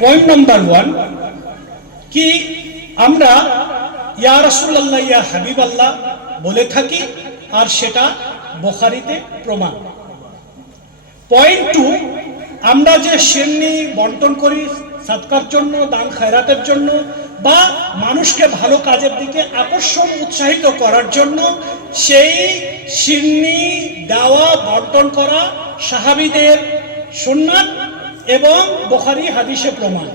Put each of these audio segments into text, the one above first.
Point number one কি আমরা, ইয়া রসুল্লাহ ইয়া হাবিব আল্লাহ বলে থাকি, আর সেটা বোখারিতে প্রমাণ। পয়েন্ট টু আমরা যে সিন্নি বন্টন করি জন্য, দান খায়রাতের জন্য, বা মানুষকে ভালো কাজের দিকে আকর্ষণ উৎসাহিত করার জন্য, সেই সিন্নি দেওয়া বন্টন করা সাহাবিদের সুন্নাত এবং বোখারি হাদিসে প্রমাণ।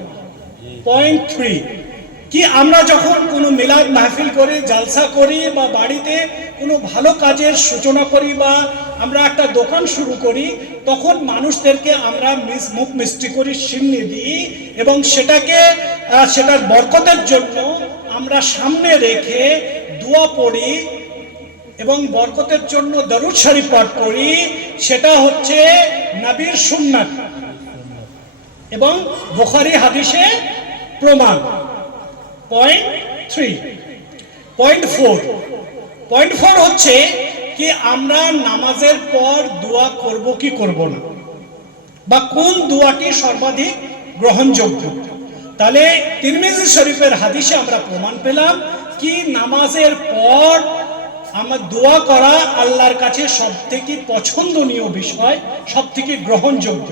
পয়েন্ট থ্রি কি আমরা যখন কোনো মিলাদ মাহফিল করি, জালসা করি বা বাড়িতে কোনো ভালো কাজের সূচনা করি বা আমরা একটা দোকান শুরু করি, তখন মানুষদেরকে আমরা মিস মুখ মিষ্টি করি, সিন্নি দিই এবং সেটাকে সেটার বরকতের জন্য আমরা সামনে রেখে দোয়া পড়ি এবং বরকতের জন্য দরুদ শরীফ পাঠ করি। সেটা হচ্ছে নবীর সুন্নাত। এবং বুখারি হাদিসে প্রমাণ। Point three point four point four হচ্ছে কি আমরা নামাজের পর দোয়া করব কি করব না? বা কোন দোয়াটি সর্বাধিক গ্রহণযোগ্য? তাহলে তিরমিজি শরীফের হাদিসে আমরা প্রমাণ পেলাম কি নামাজের পর আমার দোয়া করা আল্লাহর কাছে সব থেকে পছন্দনীয় বিষয় সব থেকে গ্রহণযোগ্য।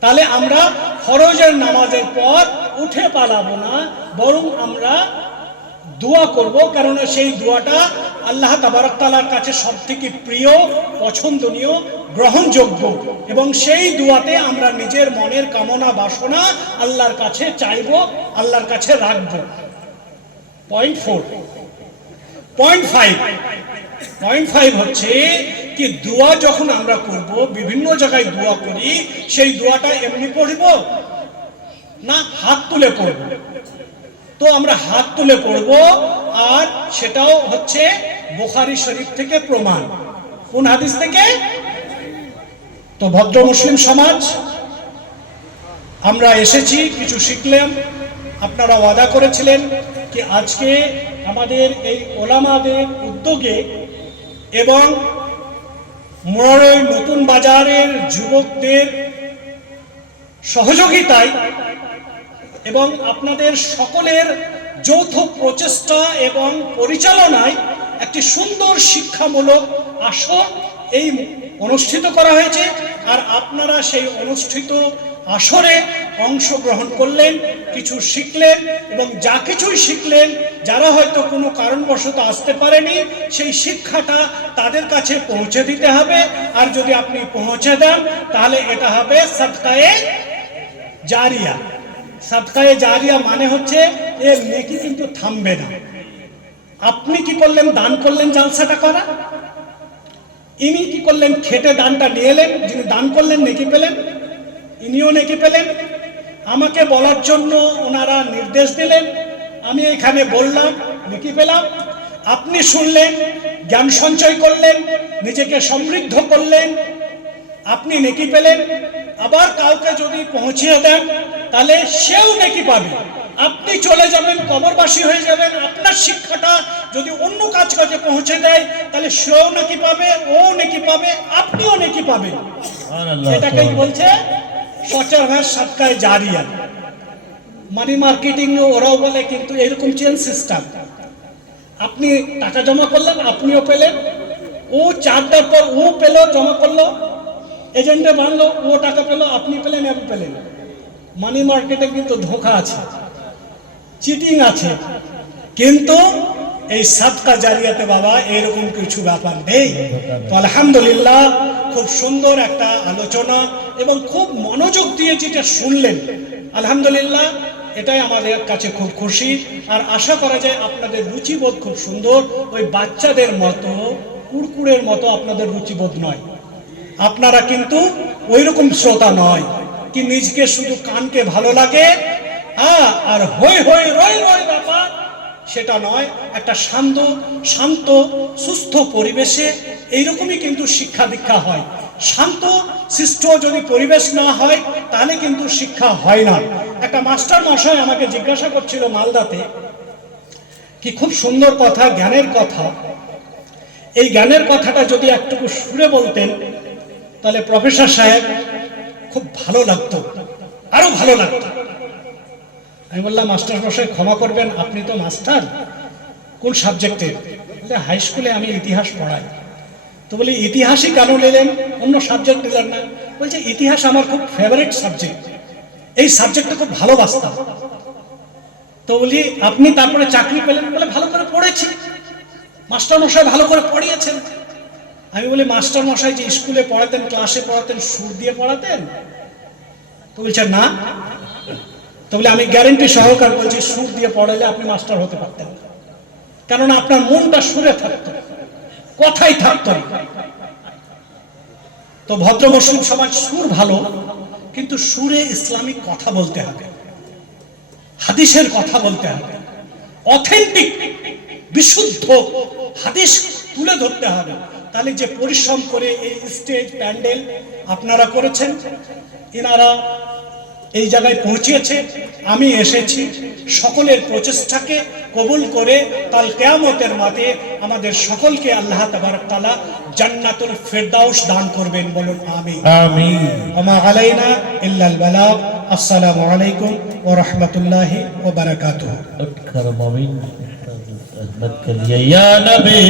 তাহলে আমরা ফরজের নামাজের পর উঠে পালাবো না, বরং আমরা দোয়া করব কারণ সেই দোয়াটা আল্লাহ তাবারক তাআলার কাছে সব থেকে প্রিয়, পছন্দনীয়, গ্রহণযোগ্য। এবং সেই দোয়াতে আমরা নিজের মনের কামনা, বাসনা আল্লাহর কাছে চাইব, আল্লাহর কাছে রাখব। Point four. Point five. Point five হচ্ছে কি দোয়া যখন আমরা করব, বিভিন্ন জায়গায় দোয়া করি, সেই দোয়াটা এমনি পড়ব না হাত তুলে পড়ব? তো আমরা হাত তুলে পড়ব আর সেটাও হচ্ছে বুখারি শরীফ থেকে প্রমাণ। কোন হাদিস থেকে? তো ভদ্র মুসলিম সমাজ, আমরা এসেছি, কিছু শিখলাম। আপনারা ওয়াদা করেছিলেন কি আজকে আমাদের এই ওলামাদের উদ্যোগে এবং মোড়ের নতুন বাজারের যুবকদের সহযোগিতায় এবং আপনাদের সকলের যৌথ প্রচেষ্টা এবং পরিচালনায় একটি সুন্দর শিক্ষামূলক আসর এই অনুষ্ঠিত করা হয়েছে। আর আপনারা সেই অনুষ্ঠিত আসরে অংশগ্রহণ করলেন, কিছু শিখলেন এবং যা কিছুই শিখলেন, যারা হয়তো কোনো কারণবশত আসতে পারেনি, সেই শিক্ষাটা তাদের কাছে পৌঁছে দিতে হবে। আর যদি আপনি পৌঁছে দেন, তাহলে এটা হবে সৎকায়ে জারিয়া। সাদকায়ে জারিয়া মানে হচ্ছে এর নেকি কিন্তু থামবে না। আপনি কি করলেন? দান করলেন জালসাটা করা। ইনি কি করলেন? খেটে দানটা নিয়ে এলেন। যিনি দান করলেন, নেকি পেলেন। ইনিও নেকি পেলেন। আমাকে বলার জন্য ওনারা নির্দেশ দিলেন। আমি এখানে বললাম নেকি পেলাম আপনি শুনলেন জ্ঞান সঞ্চয় করলেন নিজেকে সমৃদ্ধ করলেন আপনি নেকি পেলেন আবার কাউকে যদি পৌঁছিয়ে দেন তাহলে সেও নেকি পাবে। আপনি চলে যাবেন কবরবাসী হয়ে যাবেন আপনার শিক্ষাটা যদি অন্য কাজ কাজে পৌঁছে দেয় তাহলে সেও নাকি পাবে ও নাকি পাবে আপনিও নাকি পাবেন। এটাকেই বলছে সচার ভাই সাতকায় জারিয়া। মানি মার্কেটিং ওরাও বলে কিন্তু এরকম চেন সিস্টেম আপনি টাকা জমা করলেন, আপনিও পেলেন। ও চারটার পর ও পেল, জমা করল। এজেন্টে বানলো, ও টাকা পেল, আপনি পেলেন, আমি পেলেন। মানি মার্কেটে কিন্তু ধোঁকা আছে চিটিং আছে। কিন্তু এই সাতকা জারিয়াতে বাবা, এরকম কিছু ব্যাপার নেই। তো আলহামদুলিল্লাহ খুব সুন্দর একটা আলোচনা এবং খুব মনোযোগ দিয়ে যেটা শুনলেন, আলহামদুলিল্লাহ, এটাই আমাদের কাছে খুব খুশি। আর আশা করা যায় আপনাদের রুচিবোধ খুব সুন্দর, ওই বাচ্চাদের মতো, কুরকুরের মতো আপনাদের রুচিবোধ নয়। আপনারা কিন্তু ওই রকম শ্রোতা নয় কি নিজকে শুধু কানকে ভালো লাগে হ্যাঁ আর হই হই রই রই ব্যাপার সেটা নয়, একটা শান্ত শান্ত, সুস্থ পরিবেশে এইরকমই কিন্তু শিক্ষা দীক্ষা হয়। শান্ত, সৃষ্ট যদি পরিবেশ না হয়, তাহলে কিন্তু শিক্ষা হয় না। একটা মাস্টার মশাই আমাকে জিজ্ঞাসা করছিল মালদাতে কি খুব সুন্দর কথা, জ্ঞানের কথা। এই জ্ঞানের কথাটা যদি একটুকু সুরে বলতেন, তাহলে প্রফেসর সাহেব খুব ভালো লাগতো, আরও ভালো লাগতো। আমি বললাম মাস্টার মশাই ক্ষমা করবেন, আপনি তো মাস্টার। কোন সাবজেক্টে? হাই স্কুলে আমি ইতিহাস পড়াই। তো বলি, ইতিহাসই কেন নিলেন? অন্য সাবজেক্ট নিলেন না। বলছে, ইতিহাস আমার খুব ফেভারিট সাবজেক্ট এই সাবজেক্টটা খুব ভালোবাসতাম তো বলি, আপনি তারপরে চাকরি পেলেন বলে ভালো করে পড়েছি। মাস্টার মশাই ভালো করে পড়িয়েছেন। আমি বলি মাস্টার মশাই যে স্কুলে পড়াতেন, ক্লাসে পড়াতেন, সুর দিয়ে পড়াতেন? তো বলছে, না। তো আমি গ্যারেন্টি সহকার বলছি সুর দিয়ে পড়ালে আপনি মাস্টার হতে পারতেন কেননা আপনার মনটা সুরে থাকতো, কথাই থাকতো। তো ভদ্র মুসলিম সমাজ সুর ভালো, কিন্তু সুরে ইসলামিক কথা বলতে হবে, হাদিসের কথা বলতে হবে অথেন্টিক বিশুদ্ধ হাদিস তুলে ধরতে হবে তাহলে যে পরিশ্রম করে এই স্টেজ প্যান্ডেল আপনারা করেছেন, এনারা এই জায়গায় পৌঁছিয়েছে আমি এসেছি। সকলের প্রচেষ্টাকে কবুল করে তাল কেয়ামতের মাতে আমাদের সকলকে আল্লাহ তাবারক তাআলা জান্নাতুল ফেরদাউস দান করবেন বলুন আমিন। আমিন। আমা আলাইনা ইল্লাল বালাব আসসালামু আলাইকুম ওয়া রাহমাতুল্লাহি ওয়া বারাকাতুহু। আমিন আহমদ কালিয়া নবী